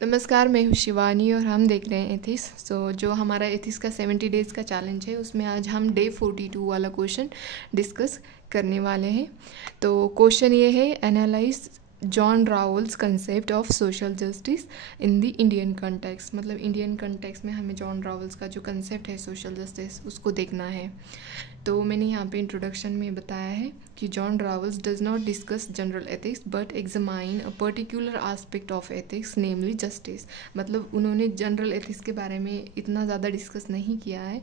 नमस्कार, मैं हूँ शिवानी और हम देख रहे हैं एथिक्स। जो हमारा एथिक्स का 70 डेज़ का चैलेंज है, उसमें आज हम डे 42 वाला क्वेश्चन डिस्कस करने वाले हैं। तो क्वेश्चन ये है, analyse John Rawls concept of social justice in the Indian context. मतलब इंडियन कंटेक्स्ट में हमें जॉन रावल्स का जो कंसेप्ट है सोशल जस्टिस, उसको देखना है। तो मैंने यहाँ पे इंट्रोडक्शन में बताया है कि John Rawls does not discuss general ethics but examine a particular aspect of ethics namely justice. मतलब उन्होंने जनरल एथिक्स के बारे में इतना ज़्यादा डिस्कस नहीं किया है,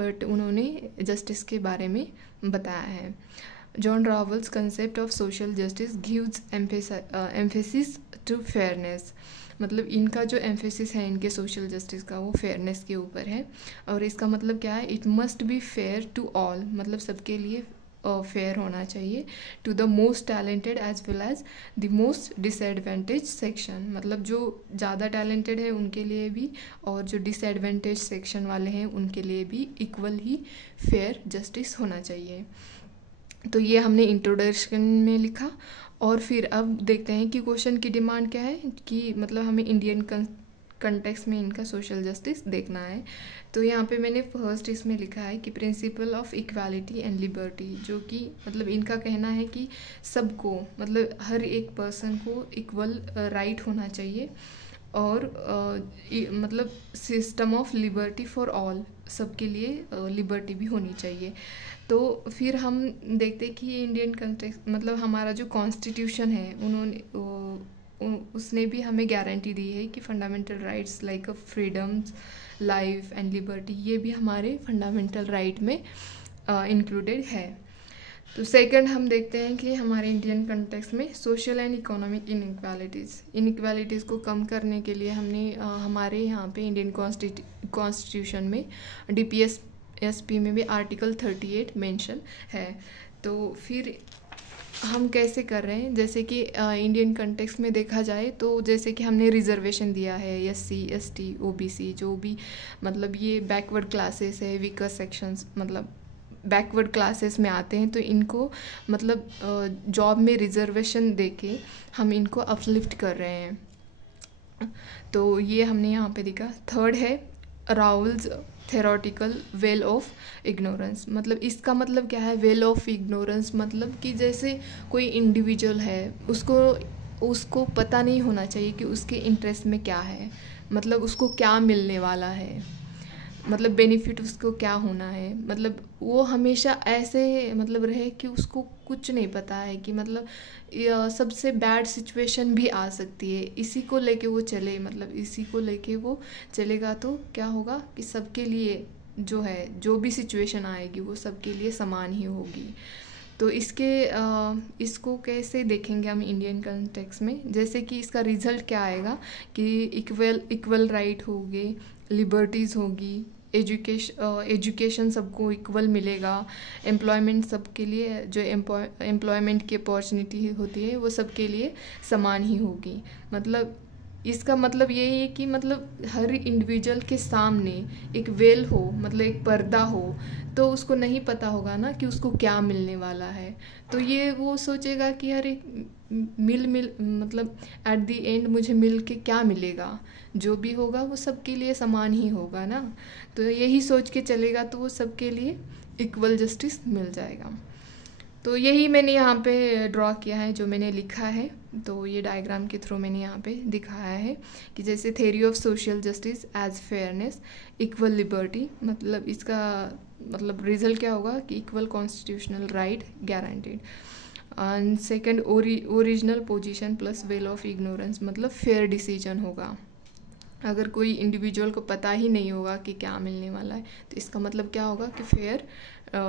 बट उन्होंने जस्टिस के बारे में बताया है। John Rawls concept of social justice gives emphasis to fairness. मतलब इनका जो एम्फेसिस है इनके सोशल जस्टिस का, वो फेयरनेस के ऊपर है। और इसका मतलब क्या है, it must be fair to all. मतलब सबके लिए फेयर होना चाहिए। To the most talented as well as the most disadvantage section. मतलब जो ज़्यादा टैलेंटेड है उनके लिए भी, और जो डिसएडवांटेज सेक्शन वाले हैं उनके लिए भी इक्वल ही फेयर जस्टिस होना चाहिए। तो ये हमने इंट्रोडक्शन में लिखा। और फिर अब देखते हैं कि क्वेश्चन की डिमांड क्या है, कि मतलब हमें इंडियन कंटेक्स्ट में इनका सोशल जस्टिस देखना है। तो यहाँ पे मैंने फर्स्ट इसमें लिखा है कि principle of equality and liberty, जो कि मतलब इनका कहना है कि सबको, मतलब हर एक पर्सन को इक्वल राइट होना चाहिए। और मतलब system of liberty for all, सबके लिए लिबर्टी भी होनी चाहिए। तो फिर हम देखते कि इंडियन कंटेक्स्ट, मतलब हमारा जो कॉन्स्टिट्यूशन है, उसने भी हमें गारंटी दी है कि fundamental rights like freedoms, life and liberty, ये भी हमारे फंडामेंटल राइट में इंक्लूडेड है। तो सेकंड हम देखते हैं कि हमारे इंडियन कंटेक्स्ट में सोशल एंड इकोनॉमिक इनइक्वालिटीज़ को कम करने के लिए हमने हमारे यहाँ पे इंडियन कॉन्स्टिट्यूशन में DPSP में भी आर्टिकल 38 मेंशन है। तो फिर हम कैसे कर रहे हैं, जैसे कि इंडियन कंटेक्स्ट में देखा जाए तो जैसे कि हमने रिजर्वेशन दिया है SC ST OBC, जो भी मतलब ये बैकवर्ड क्लासेस है, वीकर सेक्शंस, मतलब बैकवर्ड क्लासेस में आते हैं, तो इनको मतलब जॉब में रिजर्वेशन देके हम इनको अपलिफ्ट कर रहे हैं। तो ये हमने यहाँ पे देखा। थर्ड है Raoul's theoretical well of ignorance. मतलब इसका मतलब क्या है, वेल ऑफ इग्नोरेंस, मतलब कि जैसे कोई इंडिविजुअल है, उसको पता नहीं होना चाहिए कि उसके इंटरेस्ट में क्या है, मतलब उसको क्या मिलने वाला है, मतलब बेनिफिट उसको क्या होना है। मतलब वो हमेशा ऐसे मतलब रहे कि उसको कुछ नहीं पता है, कि मतलब सबसे बैड सिचुएशन भी आ सकती है, इसी को लेके वो चले, मतलब इसी को लेके वो चलेगा तो क्या होगा कि सबके लिए जो है, जो भी सिचुएशन आएगी वो सबके लिए समान ही होगी। तो इसको कैसे देखेंगे हम इंडियन कंटेक्स्ट में, जैसे कि इसका रिजल्ट क्या आएगा कि इक्वल राइट होंगे, लिबर्टीज़ होगी, एजुकेशन सबको इक्वल मिलेगा, एम्प्लॉयमेंट सबके लिए, जो एम्प्लॉयमेंट की अपॉर्चुनिटी होती है वो सबके लिए समान ही होगी। मतलब इसका मतलब यही है कि मतलब हर इंडिविजुअल के सामने एक वेल हो, मतलब एक पर्दा हो, तो उसको नहीं पता होगा ना कि उसको क्या मिलने वाला है। तो ये वो सोचेगा कि हर एक मतलब एट द एंड मुझे मिल के क्या मिलेगा, जो भी होगा वो सबके लिए समान ही होगा ना। तो यही सोच के चलेगा तो वो सबके लिए इक्वल जस्टिस मिल जाएगा। तो यही मैंने यहाँ पे ड्रॉ किया है, जो मैंने लिखा है। तो ये डायग्राम के थ्रू मैंने यहाँ पे दिखाया है कि जैसे theory of social justice as fairness, equal liberty, मतलब इसका मतलब रिजल्ट क्या होगा कि equal constitutional right guaranteed. And second, original position plus veil of ignorance, मतलब फेयर डिसीजन होगा। अगर कोई इंडिविजुअल को पता ही नहीं होगा कि क्या मिलने वाला है, तो इसका मतलब क्या होगा कि फेयर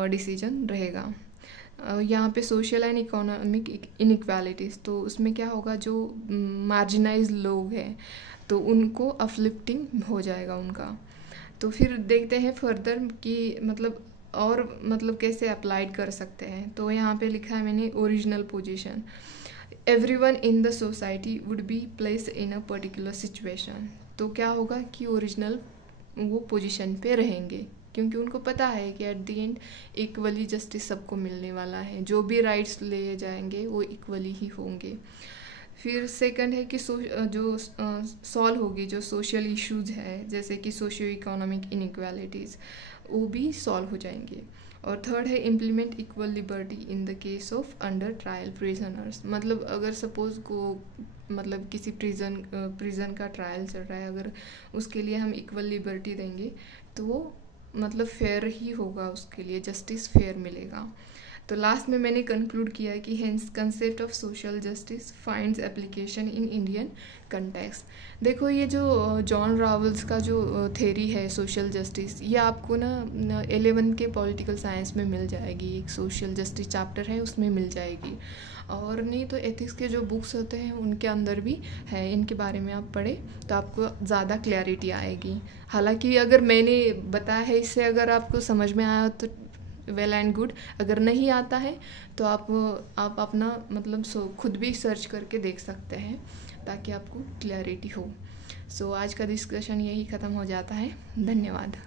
डिसीजन रहेगा। यहाँ पे सोशल एंड इकोनॉमिक इनइक्वालिटीज़, तो उसमें क्या होगा, जो मार्जिनाइज लोग हैं तो उनको अपलिफ्टिंग हो जाएगा उनका। तो फिर देखते हैं फर्दर कि मतलब और मतलब कैसे अप्लाइड कर सकते हैं। तो यहाँ पे लिखा है मैंने, original position, everyone in the society would be place in a particular situation. तो क्या होगा कि ओरिजिनल वो पोजीशन पे रहेंगे, क्योंकि उनको पता है कि at the end equally justice सबको मिलने वाला है, जो भी राइट्स ले जाएंगे वो इक्वली ही होंगे। फिर सेकंड है कि जो सॉल्व होगी जो सोशल इश्यूज है, जैसे कि सोशियो इकोनॉमिक इनइक्वालिटीज़, वो भी सॉल्व हो जाएंगे। और थर्ड है implement equal liberty in the case of under trial prisoners. मतलब अगर सपोज को मतलब किसी प्रिजन का ट्रायल चल रहा है, अगर उसके लिए हम इक्वल लिबर्टी देंगे तो वो मतलब फेयर ही होगा, उसके लिए जस्टिस फेयर मिलेगा। तो लास्ट में मैंने कंक्लूड किया है कि hence concept of social justice finds application in Indian context. देखो ये जो जॉन रावल्स का जो थेरी है सोशल जस्टिस, ये आपको ना 11 के पॉलिटिकल साइंस में मिल जाएगी, एक सोशल जस्टिस चैप्टर है उसमें मिल जाएगी। और नहीं तो एथिक्स के जो बुक्स होते हैं उनके अंदर भी है, इनके बारे में आप पढ़े तो आपको ज़्यादा क्लैरिटी आएगी। हालांकि अगर मैंने बताया है इससे अगर आपको समझ में आया तो वेल एंड गुड, अगर नहीं आता है तो आप अपना मतलब खुद भी सर्च करके देख सकते हैं ताकि आपको क्लैरिटी हो। सो आज का डिस्कशन यही ख़त्म हो जाता है। धन्यवाद।